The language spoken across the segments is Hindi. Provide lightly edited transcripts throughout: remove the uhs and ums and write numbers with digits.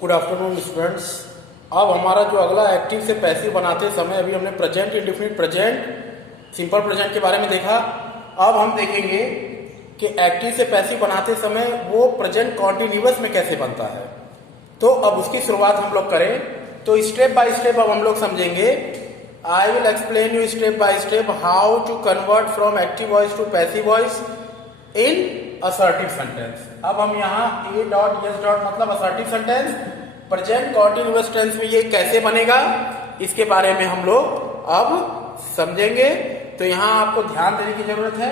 Good afternoon students. अब हमारा जो अगला एक्टिव से पैसिव बनाते समय अभी हमने present, indefinite present, simple present के बारे में देखा। अब हम देखेंगे कि एक्टिव से पैसिव बनाते समय वो प्रेजेंट कॉन्टिन्यूअस में कैसे बनता है। तो अब उसकी शुरुआत हम लोग करें तो स्टेप बाय स्टेप अब हम लोग समझेंगे। I will explain you step by step how to convert from active voice to passive voice in assertive sentence. अब हम यहाँ ए डॉट एस डॉट मतलब assertive sentence present continuous tense में ये कैसे बनेगा इसके बारे में हम लोग अब समझेंगे। तो यहाँ आपको ध्यान देने की जरूरत है।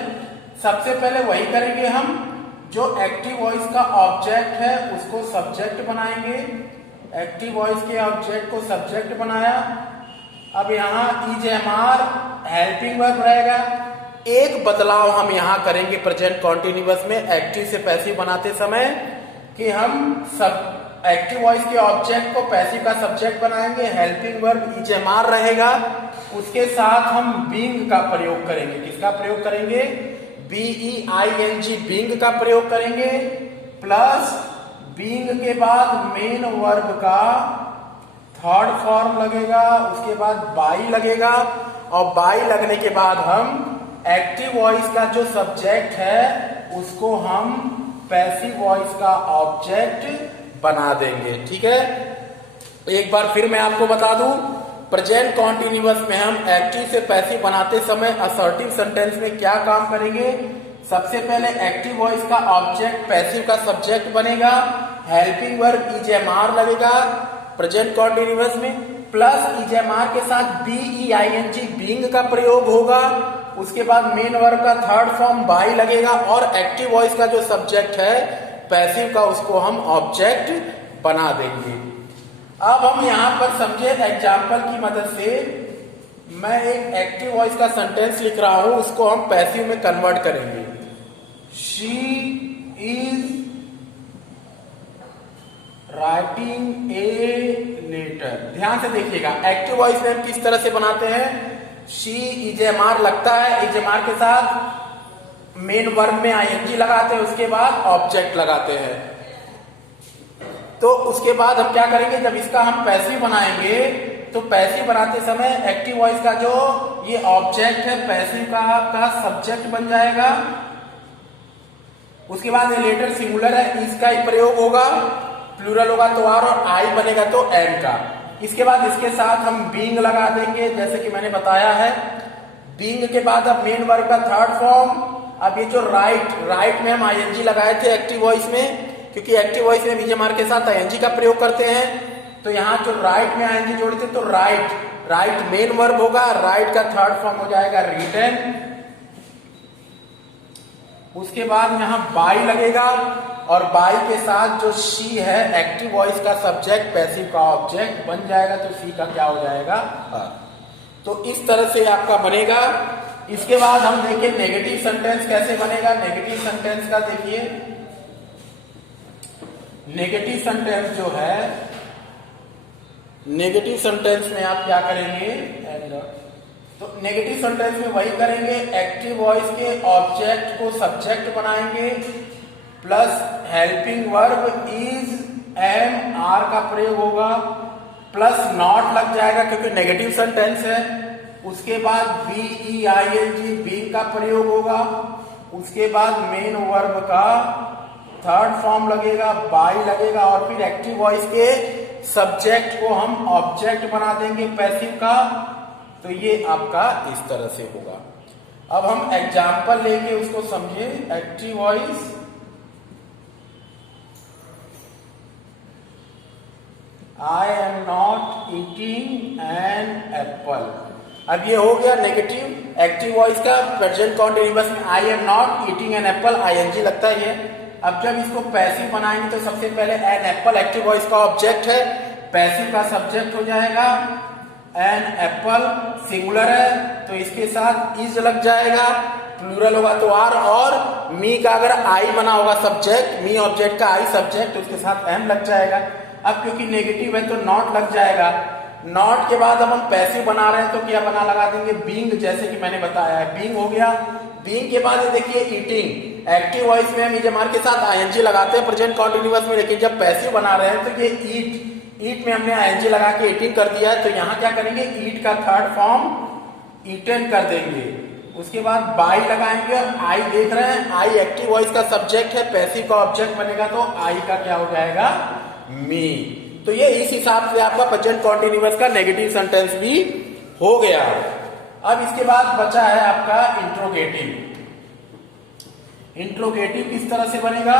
सबसे पहले वही करेंगे हम जो एक्टिव वॉइस का ऑब्जेक्ट है उसको सब्जेक्ट बनाएंगे। एक्टिव वॉइस के ऑब्जेक्ट को सब्जेक्ट बनाया। अब यहाँ इज-एम-आर हेल्पिंग वर्ब रहेगा। एक बदलाव हम यहाँ करेंगे प्रेजेंट कॉन्टिन्यूअस में एक्टिव से पैसिव बनाते समय कि हम सब एक्टिव वॉइस के ऑब्जेक्ट को पैसिव का सब्जेक्ट बनाएंगे। हेल्पिंग वर्ब इज-एम-आर रहेगा। उसके साथ हम बीइंग का प्रयोग करेंगे। किसका प्रयोग करेंगे? बीईआईएनजी बीइंग का प्रयोग करेंगे। प्लस बीइंग के बाद मेन वर्ब का थर्ड फॉर्म लगेगा। उसके बाद बाई लगेगा और बाई लगने के बाद हम एक्टिव वॉइस का जो सब्जेक्ट है उसको हम पैसिव वॉइस का ऑब्जेक्ट बना देंगे। ठीक है, एक बार फिर मैं आपको बता दूं प्रेजेंट कॉन्टिन्यूअस में हम एक्टिव से पैसिव बनाते समय असर्टिव सेंटेंस में क्या काम करेंगे। सबसे पहले एक्टिव वॉइस का ऑब्जेक्ट पैसिव का सब्जेक्ट बनेगा। हेल्पिंग वर्ब इज-एम-आर लगेगा प्रेजेंट कॉन्टिन्यूअस में। प्लस इज-एम-आर के साथ बीईआईएनजी बीइंग का प्रयोग होगा। उसके बाद मेन वर्ब का थर्ड फॉर्म बाई लगेगा और एक्टिव वॉइस का जो सब्जेक्ट है पैसिव का उसको हम ऑब्जेक्ट बना देंगे। अब हम यहां पर समझे एग्जाम्पल की मदद से। मैं एक एक्टिव वॉइस का सेंटेंस लिख रहा हूं उसको हम पैसिव में कन्वर्ट करेंगे। She is writing a letter. ध्यान से देखिएगा एक्टिव वॉइस में हम किस तरह से बनाते हैं। शी इज-एम-आर लगता है, इज-एम-आर के साथ मेन वर्ब में आईएनजी लगाते हैं, उसके बाद ऑब्जेक्ट लगाते हैं। तो उसके बाद हम क्या करेंगे, जब इसका हम पैसिव बनाएंगे तो पैसिव बनाते समय एक्टिव वॉइस का जो ये ऑब्जेक्ट है पैसिव का आपका सब्जेक्ट बन जाएगा। उसके बाद ये लेटर सिंगुलर है, इसका ही प्रयोग होगा। प्लूरल होगा तो आर और आई बनेगा तो एम का। इसके बाद इसके साथ हम बीइंग लगा देंगे जैसे कि मैंने बताया है। बीइंग के बाद अब मेन वर्ब का थर्ड फॉर्म। अब ये जो राइट में हम आईएनजी लगाए थे एक्टिव वॉइस में, क्योंकि एक्टिव वॉइस में इज-एम-आर के साथ आईएनजी का प्रयोग करते हैं। तो यहाँ जो राइट में आईएनजी जोड़ते तो राइट मेन वर्ब होगा। राइट का थर्ड फॉर्म हो जाएगा रिटन। उसके बाद यहाँ बाई लगेगा और बाई के साथ जो शी है एक्टिव वॉइस का सब्जेक्ट पैसिव का ऑब्जेक्ट बन जाएगा। तो शी का क्या हो जाएगा? तो इस तरह से आपका बनेगा। इसके बाद हम देखिए नेगेटिव सेंटेंस कैसे बनेगा। नेगेटिव सेंटेंस का देखिए, नेगेटिव सेंटेंस जो है, नेगेटिव सेंटेंस में आप क्या करेंगे तो नेगेटिव सेंटेंस में वही करेंगे। एक्टिव वॉइस के ऑब्जेक्ट को सब्जेक्ट बनाएंगे। Plus helping verb is am are का प्रयोग होगा। प्लस नॉट लग जाएगा क्योंकि नेगेटिव सेंटेंस है। उसके बाद बीईआईएनजी बीइंग का प्रयोग होगा। उसके बाद मेन वर्ब का थर्ड फॉर्म लगेगा, बाई लगेगा और फिर एक्टिव वॉइस के सब्जेक्ट को हम ऑब्जेक्ट बना देंगे पैसिव का। तो ये आपका इस तरह से होगा। अब हम एग्जाम्पल लेके उसको समझे। Active voice, I am not eating an apple. अब ये हो गया नेगेटिव एक्टिव वॉइस का प्रेजेंट कॉन्टिन्यूअस में। I am not eating an apple, ING लगता है ये। अब जब इसको पैसिव बनाएंगे तो सबसे पहले एन एप्पल एक्टिव वॉइस का ऑब्जेक्ट है, पैसिव का सब्जेक्ट हो जाएगा। एन एप्पल सिंगुलर है तो इसके साथ इज लग जाएगा। प्लूरल होगा तो आर और मी का अगर आई बना होगा सब्जेक्ट, मी ऑब्जेक्ट का आई सब्जेक्ट, उसके साथ एम लग जाएगा। अब क्योंकि नेगेटिव है तो नॉट लग जाएगा। नॉट के बाद अब हम पैसिव बना रहे हैं तो क्या बना लगा देंगे बीइंग, जैसे कि मैंने बताया है बीइंग हो गया। बीइंग के बाद देखिए ईटिंग एक्टिव वॉइस में हम ईजेमार के साथ आईएनजी लगाते हैं प्रेजेंट कॉन्टिन्यूअस में, लेकिन जब पैसिव बना रहे हैं तो ये ईट में हमने आईएनजी लगा के ईटिंग कर दिया है, तो यहाँ क्या करेंगे, ईट का थर्ड फॉर्म ईटन कर देंगे। उसके बाद बाई लगाएंगे और आई देख रहे हैं, आई एक्टिव वॉइस का सब्जेक्ट है, पैसिव का ऑब्जेक्ट बनेगा, तो आई का क्या हो जाएगा, मी। तो ये इस हिसाब से आपका प्रेजेंट कॉन्टिन्यूअस का नेगेटिव सेंटेंस भी हो गया। अब इसके बाद बचा है आपका इंट्रोगेटिव। इंट्रोगेटिव किस तरह से बनेगा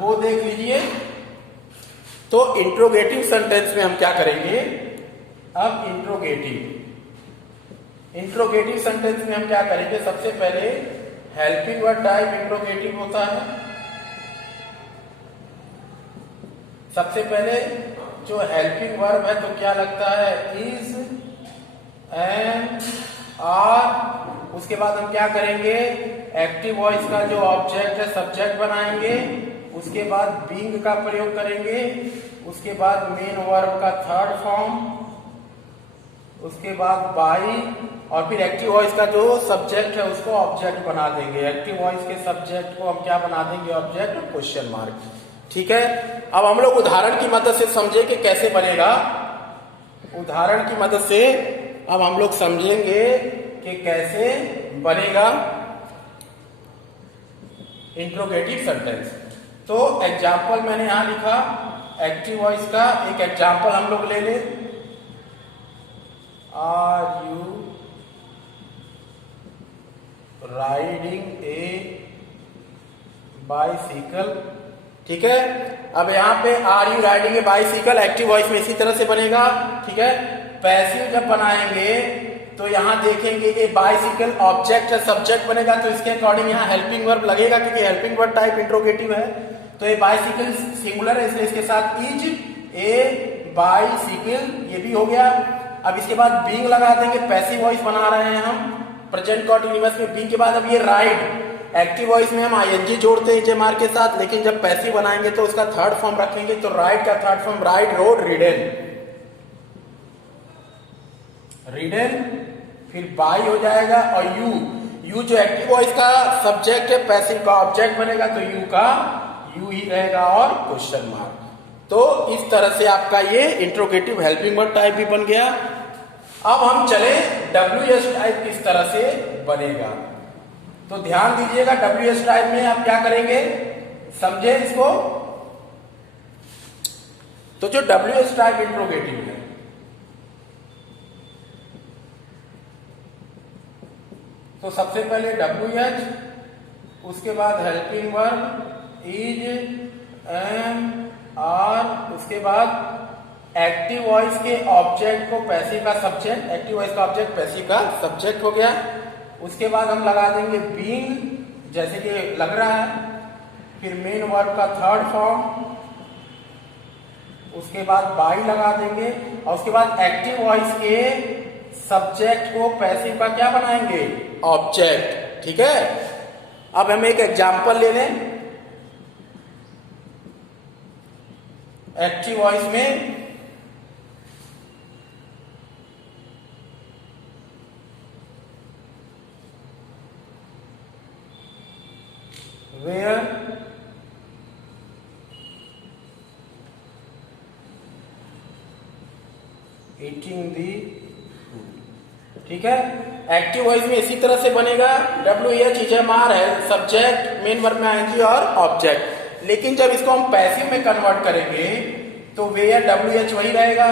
वो देख लीजिए। तो इंट्रोगेटिव सेंटेंस में हम क्या करेंगे, अब इंट्रोगेटिव सेंटेंस में हम क्या करेंगे, सबसे पहले हेल्पिंग वर्ड टाइप इंट्रोगेटिव होता है। सबसे पहले जो हेल्पिंग वर्ब है तो क्या लगता है, इज, एंड, आर। उसके बाद हम क्या करेंगे, एक्टिव वॉइस का जो ऑब्जेक्ट है सब्जेक्ट बनाएंगे, उसके बाद बीइंग का प्रयोग करेंगे, उसके बाद मेन वर्ब का थर्ड फॉर्म, उसके बाद बाई, और फिर एक्टिव वॉइस का जो सब्जेक्ट है उसको ऑब्जेक्ट बना देंगे। एक्टिव वॉइस के सब्जेक्ट को हम क्या बना देंगे, ऑब्जेक्ट, क्वेश्चन मार्क। ठीक है, अब हम लोग उदाहरण की मदद से समझे कि कैसे बनेगा। उदाहरण की मदद से अब हम लोग समझेंगे कि कैसे बनेगा इंट्रोगेटिव सेंटेंस। तो एग्जाम्पल मैंने यहां लिखा एक्टिव वॉइस का, एक एग्जाम्पल हम लोग ले ले, are you riding a bicycle. ठीक है, अब यहाँ पे are you riding a bicycle active voice में इसी तरह से बनेगा। ठीक है, पैसिव जब बनाएंगे तो यहाँ देखेंगे ये बाइसिकल ऑब्जेक्ट है, सब्जेक्ट बनेगा, तो इसके अकॉर्डिंग यहाँ हेल्पिंग वर्ब लगेगा, क्योंकि हेल्पिंग वर्ब टाइप इंट्रोगेटिव है। तो ये बाइसिकल सिंगुलर है, इसलिए इसके साथ इज ए बाइसिकल, ये भी हो गया। अब इसके बाद बीइंग लगा देंगे, पैसिव वॉइस बना रहे हैं हम प्रेजेंट कॉन्टिन्यूअस में। बीइंग के बाद अब ये राइड, एक्टिव वॉइस में हम आईएनजी जोड़ते हैं जेमार के साथ, लेकिन जब पैसिव बनाएंगे तो उसका थर्ड फॉर्म रखेंगे। तो राइड का third form ride, road, ridden, फिर बाई हो जाएगा, और यू जो एक्टिव वॉइस का सब्जेक्ट है, पैसिव का ऑब्जेक्ट बनेगा, तो यू का यू ही रहेगा, और क्वेश्चन मार्क। तो इस तरह से आपका ये इंट्रोगेटिव हेल्पिंग वर्ड टाइप भी बन गया। अब हम चले WH टाइप किस तरह से बनेगा। तो ध्यान दीजिएगा, WH टाइप में आप क्या करेंगे, समझे इसको। तो जो WH टाइप इंट्रोगेटिव है, तो सबसे पहले WH, उसके बाद helping verb is, am, are, उसके बाद एक्टिव वॉइस के ऑब्जेक्ट को पैसिव का सब्जेक्ट, एक्टिव वॉइस का ऑब्जेक्ट पैसिव का सब्जेक्ट हो गया। उसके बाद हम लगा देंगे बीइंग, जैसे कि लग रहा है, फिर मेन वर्ब का थर्ड फॉर्म, उसके बाद बाई लगा देंगे, और उसके बाद एक्टिव वॉइस के सब्जेक्ट को पैसिव का क्या बनाएंगे, ऑब्जेक्ट। ठीक है, अब हम एक एग्जाम्पल ले लें। एक्टिव वॉइस में वेयर ईटिंग दी फूड। ठीक है, एक्टिव वॉइस में इसी तरह से बनेगा, WH इजमार है, सब्जेक्ट, मेन वर्ब में आईएनजी और ऑब्जेक्ट। लेकिन जब इसको हम पैसिव में कन्वर्ट करेंगे तो वेयर WH वही रहेगा।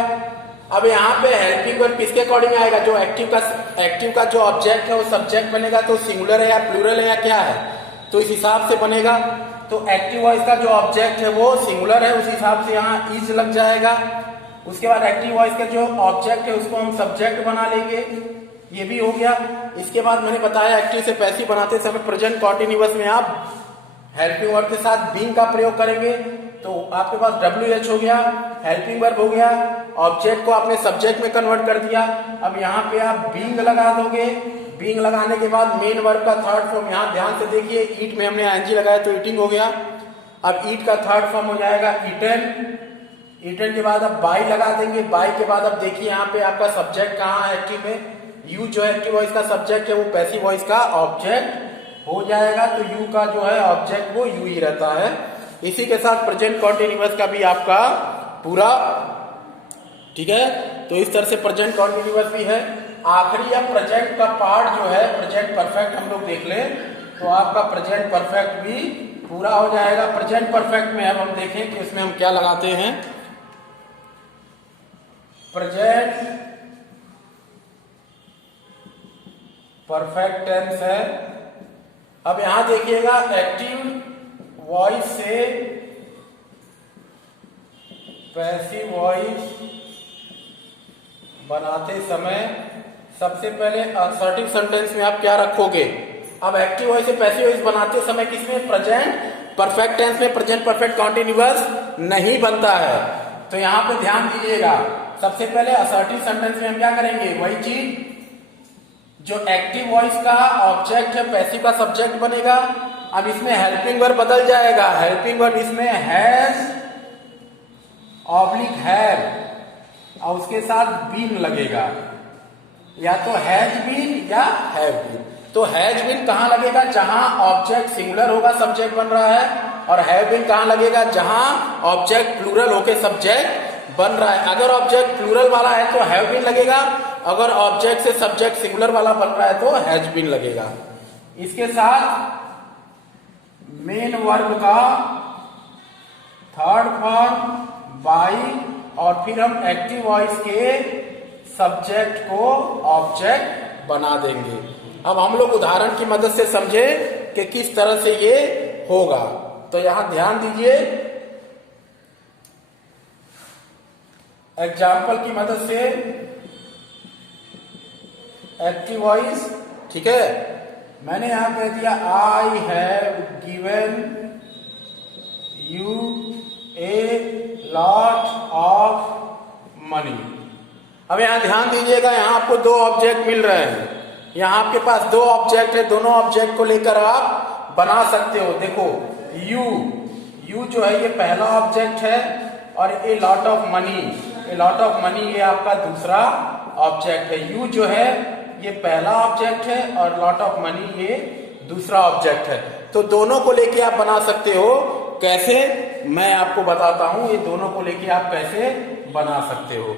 अब यहाँ पे हेल्पिंग वर्ब किसके अकॉर्डिंग आएगा, जो एक्टिव का जो ऑब्जेक्ट है वो सब्जेक्ट बनेगा, तो सिंगुलर है या प्लूरल है या क्या है, तो इस हिसाब से बनेगा। तो एक्टिव वॉइस का जो ऑब्जेक्ट है वो सिंगुलर है, उस हिसाब से यहाँ इज लग जाएगा। उसके बाद एक्टिव वॉइस का जो ऑब्जेक्ट है उसको हम सब्जेक्ट बना लेंगे, ये भी हो गया। इसके बाद मैंने बताया एक्टिव से पैसिव बनाते समय प्रेजेंट कॉन्टिन्यूअस में आप हेल्पिंग वर्ब के साथ बीइंग का प्रयोग करेंगे, तो आपके पास WH हो गया, हेल्पिंग वर्ब हो गया, ऑब्जेक्ट को आपने सब्जेक्ट में कन्वर्ट कर दिया। अब यहाँ पे आप बीइंग लगा दोगे, बीइंग लगाने के बाद मेन वर्ब का थर्ड फॉर्म, यहाँ ध्यान से देखिए, ईट में हमने आईएनजी लगाया तो ईटिंग हो गया। अब ईट का थर्ड फॉर्म हो जाएगा ईटन, ईटन के बाद अब बाई लगा देंगे, बाई के बाद अब देखिए यहाँ पे आपका सब्जेक्ट कहाँ है एक्टिव में, यू जो एक्टिव वॉइस का सब्जेक्ट है वो पैसिव वॉइस का ऑब्जेक्ट हो जाएगा, तो यू का जो है ऑब्जेक्ट वो यू ही रहता है। इसी के साथ प्रेजेंट कॉन्टिन्यूअस का भी आपका पूरा, ठीक है। तो इस तरह से प्रेजेंट कॉन्टिन्यूअस भी है। आखिरी अब प्रेजेंट का पार्ट जो है प्रेजेंट परफेक्ट हम लोग देख लें, तो आपका प्रेजेंट परफेक्ट भी पूरा हो जाएगा। प्रेजेंट परफेक्ट में अब हम देखें कि उसमें हम क्या लगाते हैं। प्रेजेंट परफेक्ट टेंस है। अब यहां देखिएगा, एक्टिव वॉइस से पैसिव वॉइस बनाते समय सबसे पहले असर्टिव सेंटेंस में आप क्या रखोगे। अब एक्टिव वॉइस से पैसिव वॉइस बनाते समय किसमें, प्रेजेंट परफेक्ट टेंस में प्रेजेंट परफेक्ट कॉन्टिन्यूअस नहीं बनता है। तो यहां पे ध्यान दीजिएगा, सबसे पहले असर्टिव सेंटेंस में हम क्या करेंगे, वही चीज जो एक्टिव वॉइस का ऑब्जेक्ट है पैसिव का सब्जेक्ट बनेगा। अब इसमें हेल्पिंग वर्ब बदल जाएगा, हेल्पिंग वर्ब इसमें हैज ऑब्लिक हैव और उसके साथ बीन लगेगा, या तो हैज बीन या हैव बीन। तो हैज बीन कहां लगेगा, जहां ऑब्जेक्ट सिंगुलर होगा सब्जेक्ट बन रहा है, और हैव बीन कहां लगेगा, जहां ऑब्जेक्ट प्लूरल होके सब्जेक्ट बन रहा है। अगर ऑब्जेक्ट प्लूरल वाला है तो हैव बीन लगेगा, अगर ऑब्जेक्ट से सब्जेक्ट सिंगुलर वाला बन रहा है तो हैज बीन लगेगा। इसके साथ मेन वर्ब का थर्ड फॉर्म बाई, और फिर हम एक्टिव वॉइस के सब्जेक्ट को ऑब्जेक्ट बना देंगे। अब हम लोग उदाहरण की मदद से समझे कि किस तरह से ये होगा। तो यहां ध्यान दीजिए, एग्जाम्पल की मदद से एक्टिव वॉइस, ठीक है। मैंने यहां कह दिया I have given U a lot of money. अब यहां ध्यान दीजिएगा, यहां आपको दो ऑब्जेक्ट मिल रहे हैं। यहां आपके पास दो ऑब्जेक्ट है, दोनों ऑब्जेक्ट को लेकर आप बना सकते हो। देखो यू जो है ये पहला ऑब्जेक्ट है, और a lot of money, a lot of money ये आपका दूसरा ऑब्जेक्ट है। यू जो है ये पहला ऑब्जेक्ट है और लॉट ऑफ मनी ये दूसरा ऑब्जेक्ट है। तो दोनों को लेके आप बना सकते हो। कैसे, मैं आपको बताता हूं, ये दोनों को लेके आप कैसे बना सकते हो।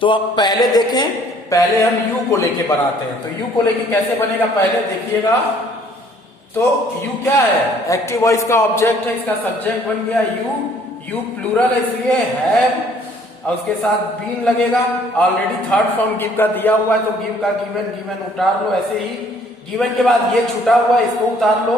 तो अब पहले देखें, पहले हम यू को लेके बनाते हैं। तो यू को लेके कैसे बनेगा, पहले देखिएगा। तो यू क्या है, एक्टिव वॉइस का ऑब्जेक्ट है, इसका सब्जेक्ट बन गया यू। यू प्लूरल है इसलिए हैव, और उसके साथ बीन लगेगा। ऑलरेडी थर्ड फॉर्म गिव का दिया हुआ है, तो गिव का गिवन, गिवन उतार लो। ऐसे ही गिवन के बाद ये छूटा हुआ है, इसको उतार लो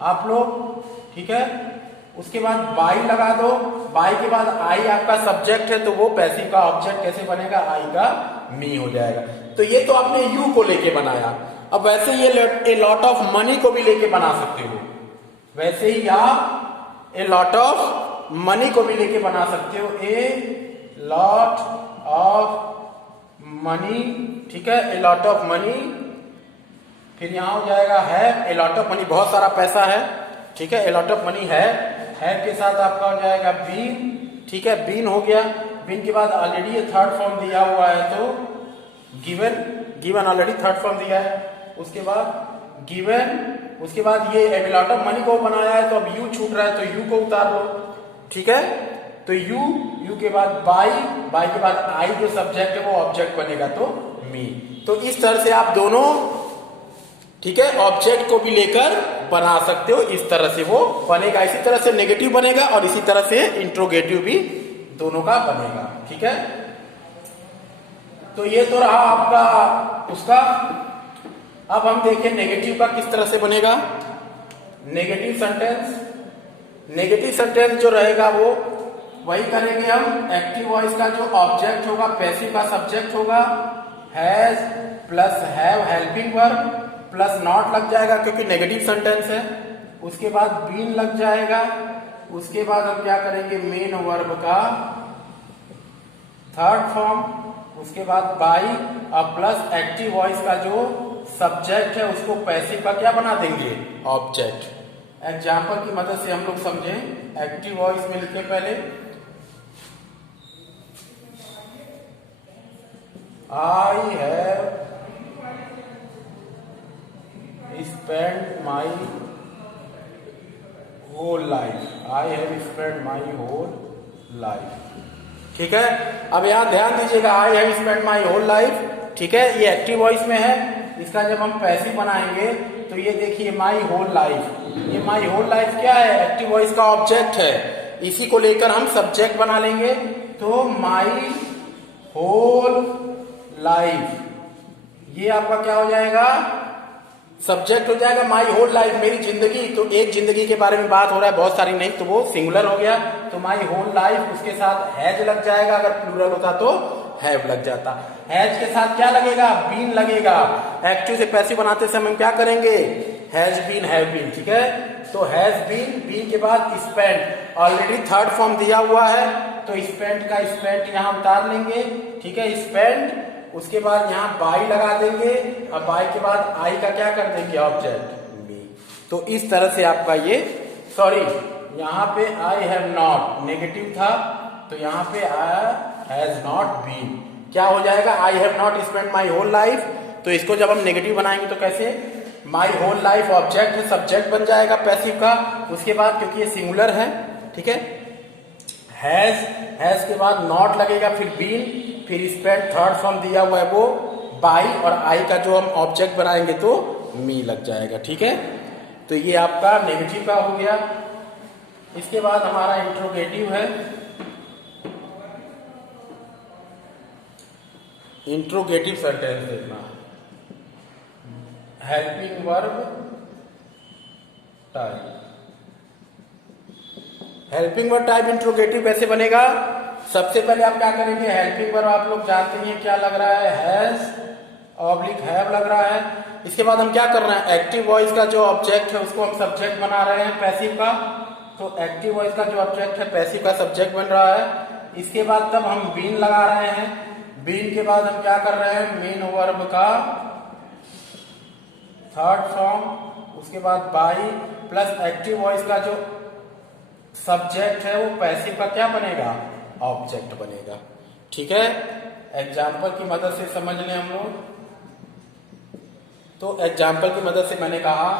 आप लोग, ठीक है। उसके बाद बाई लगा दो, बाई के बाद आई आपका सब्जेक्ट है, तो वो पैसिव का ऑब्जेक्ट कैसे बनेगा, आई का मी हो जाएगा। तो ये तो आपने यू को लेके बनाया। अब वैसे ये ए लॉट ऑफ मनी को भी लेके बना सकते हो, वैसे ही आप ए लॉट ऑफ मनी को भी लेके बना सकते हो। ए लॉट ऑफ मनी, ठीक है, ए लॉट ऑफ मनी। फिर यहां हो जाएगा है, ए लॉट ऑफ मनी बहुत सारा पैसा है, ठीक है, ए लॉट ऑफ मनी है के साथ आपका हो जाएगा बीन, ठीक है, बीन हो गया। बीन के बाद ऑलरेडी ये थर्ड फॉर्म दिया हुआ है, तो given, given already third form दिया है। उसके बाद गिवन, उसके बाद ये ए लॉट ऑफ मनी को बनाया है, तो अब यू छूट रहा है, तो यू को उतार लो, ठीक है। तो यू के बाद बाई, बाई के बाद आई जो सब्जेक्ट है वो ऑब्जेक्ट बनेगा, तो मी। तो इस तरह से आप दोनों, ठीक है, ऑब्जेक्ट को भी लेकर बना सकते हो। इस तरह से वो बनेगा, इसी तरह से नेगेटिव बनेगा और इसी तरह से इंट्रोगेटिव भी दोनों का बनेगा, ठीक है। तो ये तो रहा आपका उसका। अब हम देखें नेगेटिव का किस तरह से बनेगा। नेगेटिव सेंटेंस, नेगेटिव सेंटेंस जो रहेगा वो वही करेंगे हम। एक्टिव वॉइस का जो ऑब्जेक्ट होगा पैसिव का सब्जेक्ट होगा, has plus have helping verb plus not लग जाएगा क्योंकि नेगेटिव सेंटेंस है। उसके बाद बीन लग जाएगा। उसके बाद हम क्या करेंगे, मेन वर्ब का थर्ड फॉर्म, उसके बाद बाई और प्लस एक्टिव वॉइस का जो सब्जेक्ट है उसको पैसिव का क्या बना देंगे, ऑब्जेक्ट। एग्जाम्पल की मदद से हम लोग समझें। एक्टिव वॉइस में लिखे पहले I have spend my whole life, I have spend my whole life. ठीक है, अब यहां ध्यान दीजिएगा, I have spend my whole life. ठीक है, ये एक्टिव वॉइस में है। इसका जब हम पैसिव बनाएंगे तो ये देखिए माई होल लाइफ, ये माई होल लाइफ क्या है, एक्टिव वॉइस का ऑब्जेक्ट है। इसी को लेकर हम सब्जेक्ट बना लेंगे, तो माई होल लाइफ, ये आपका क्या हो जाएगा, सब्जेक्ट हो जाएगा। माई होल लाइफ, मेरी जिंदगी, तो एक जिंदगी के बारे में बात हो रहा है, बहुत सारी नहीं, तो वो सिंगुलर हो गया, तो माई होल लाइफ, उसके साथ हैज लग जाएगा, अगर प्लूरल होता तो हैव लग जाता। हैज के साथ क्या लगेगा, बीन लगेगा। एक्टिव से पैसिव बनाते समय हम क्या करेंगे, हैज बीन, हैव बीन। ठीक है, तो हैज बीन, बीन के बाद स्पेंट, ऑलरेडी थर्ड फॉर्म दिया हुआ है, तो स्पेंट का स्पेंट यहां उतार लेंगे। ठीक है, स्पेंट, उसके बाद यहां बाई लगा देंगे, अब बाई के बाद आई का क्या कर देंगे, ऑब्जेक्ट मी। तो इस तरह से आपका ये, सॉरी यहां पे आई हैव नॉट नेगेटिव था, तो यहां पे आई हैज नॉट बीन, क्या हो जाएगा, I have not spend my whole life. तो इसको जब हम नेगेटिव बनाएंगे तो कैसे, माई होल लाइफ ऑब्जेक्ट है, सब्जेक्ट बन जाएगा पैसिव का। उसके बाद क्योंकि ये सिंगुलर है, ठीक है, हैज के बाद नॉट लगेगा, फिर बीन, फिर स्पेंड, थर्ड फॉर्म दिया हुआ है वो बाई, और आई का जो हम ऑब्जेक्ट बनाएंगे तो मी लग जाएगा। ठीक है, तो ये आपका नेगेटिव का हो गया। इसके बाद हमारा इंट्रोगेटिव है। इंट्रोगेटिव सेंटेंस देखना, helping verb type, helping verb type interrogative कैसे बनेगा, सबसे पहले आप क्या करेंगे, हेल्पिंग वर्ब आप लोग जानते हैं क्या लग रहा है, हैज ऑब्लिक हैव लग रहा है। इसके बाद हम क्या कर रहे हैं, एक्टिव वॉइस का जो ऑब्जेक्ट है उसको हम सब्जेक्ट बना रहे हैं पैसिव का, तो एक्टिव वॉइस का जो ऑब्जेक्ट है पैसिव का सब्जेक्ट बन रहा है। इसके बाद तब हम बीन लगा रहे हैं, बीन के बाद हम क्या कर रहे हैं, मेन वर्ब का थर्ड फॉर्म, उसके बाद बाई प्लस एक्टिव वॉइस का जो सब्जेक्ट है वो पैसिव का क्या बनेगा, ऑब्जेक्ट बनेगा। ठीक है, एग्जाम्पल की मदद से समझ लें हम लोग। तो एग्जाम्पल की मदद से मैंने कहा,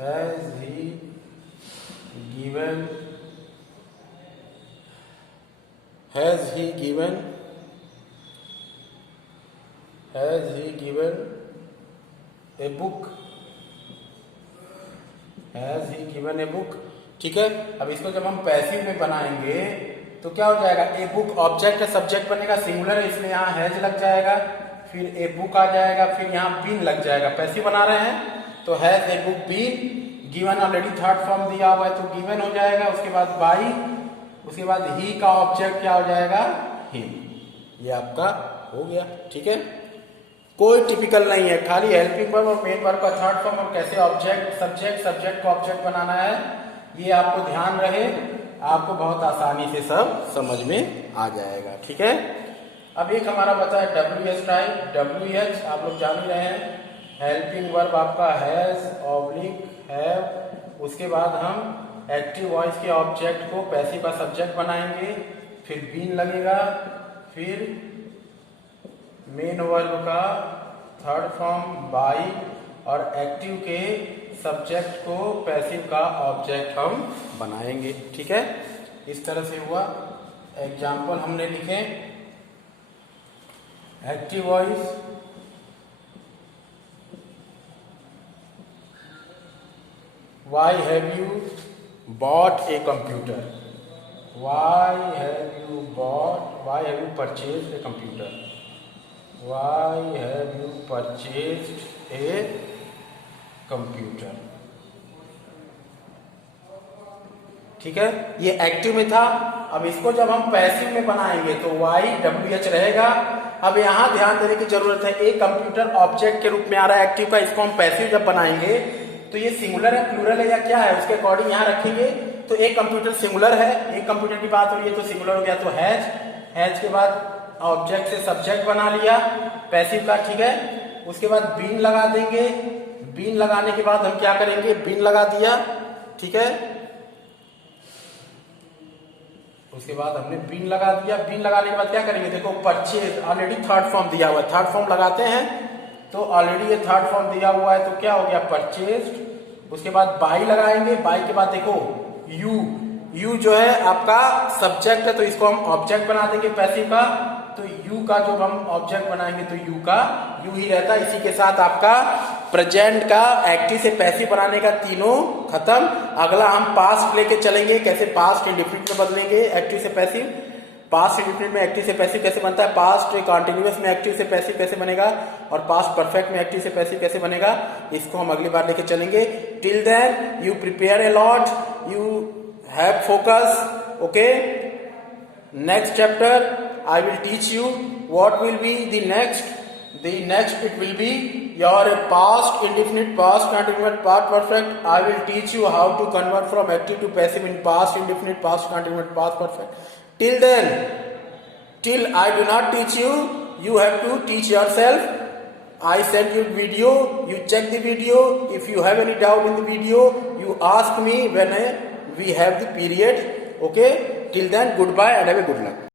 has he given, has he given, has he given a book, has he given a book. ठीक है, अब इसको जब हम पैसिव में बनाएंगे तो क्या हो जाएगा, ए बुक ऑब्जेक्ट है, सब्जेक्ट बनेगा, सिंगुलर है इसलिए यहाँ हैज लग जाएगा, फिर ए बुक आ जाएगा, फिर यहाँ बीन लग जाएगा। पैसिव बना रहे हैं तो has a book been, given already third form दिया हुआ है तो गिवन हो जाएगा, उसके बाद बाई, उसके बाद ही का ऑब्जेक्ट क्या हो जाएगा, हिम। ये आपका हो गया। ठीक है, कोई टिपिकल नहीं है, खाली हेल्पिंग वर्ब और मेन वर्ब का थर्ड फॉर्म और कैसे ऑब्जेक्ट सब्जेक्ट, सब्जेक्ट को ऑब्जेक्ट बनाना है, ये आपको ध्यान रहे, आपको बहुत आसानी से सब समझ में आ जाएगा। ठीक है, अब एक हमारा बचा है WH टाइप। WH आप लोग जान ही रहे हैं, हेल्पिंग वर्ब आपका हैज ऑब्लिक हैव, उसके बाद हम एक्टिव वॉइस के ऑब्जेक्ट को पैसिव का सब्जेक्ट बनाएंगे, फिर बीन लगेगा, फिर मेन वर्ब का थर्ड फॉर्म बाई, और एक्टिव के सब्जेक्ट को पैसिव का ऑब्जेक्ट हम बनाएंगे। ठीक है, इस तरह से हुआ। एग्जाम्पल हमने लिखे, active voice, why have you bought a computer, why have you bought, why have you purchase a computer, why have you purchased a computer. ठीक है, ये एक्टिव में था। अब इसको जब हम पैसिव में बनाएंगे तो वाई WH रहेगा। अब यहां ध्यान देने की जरूरत है, एक कंप्यूटर ऑब्जेक्ट के रूप में आ रहा है एक्टिव का, इसको हम पैसिव जब बनाएंगे तो ये सिंगुलर है, प्लूरल है या क्या है, उसके अकॉर्डिंग यहां रखेंगे। तो एक कंप्यूटर सिंगुलर है, एक कंप्यूटर की बात हो रही है तो सिंगुलर हो गया, तो हैज, हैज के बाद ऑब्जेक्ट से सब्जेक्ट बना लिया पैसिव का। ठीक है, उसके बाद बीन लगा देंगे, बीन लगाने के बाद हम क्या करेंगे, बीन लगा दिया। ठीक है, उसके बाद हमने बीन लगा दिया, बीन लगाने के बाद क्या करेंगे, देखो परचेज ऑलरेडी थर्ड फॉर्म दिया हुआ है, थर्ड फॉर्म लगाते हैं तो ऑलरेडी ये थर्ड फॉर्म दिया हुआ है, तो क्या हो गया परचेस्ड। उसके बाद बाई लगाएंगे, बाई के बाद देखो यू जो है आपका सब्जेक्ट है, तो इसको हम ऑब्जेक्ट बना देंगे पैसिव का। तो यू का जो हम ऑब्जेक्ट बनाएंगे तो यू का यू ही रहता है। इसी के साथ आपका प्रेजेंट का एक्टिव से पैसिव बनाने का तीनों खत्म। अगला हम पास्ट लेके चलेंगे, कैसे पास्ट इंडेफिनिट में बदलेंगे एक्टिव से पैसिव। पास्ट इंडेफिनिट में एक्टिव से पैसिव कैसे बनता है, पास्ट कॉन्टिन्यूअस में एक्टिव से पैसिव कैसे बनेगा, और पास्ट परफेक्ट में एक्टिव से पैसिव कैसे बनेगा, इसको हम अगली बार लेके चलेंगे। Till then you prepare a lot, you have focus, okay. Next chapter I will teach you what will be the next. The next it will be your past indefinite, past continuous, past perfect. I will teach you how to convert from active to passive in past indefinite, past continuous, past perfect. Till then, till I do not teach you, you have to teach yourself. I send you video, you check the video. If you have any doubt in the video, you ask me when we have the period. Okay. Till then, goodbye and have a good luck.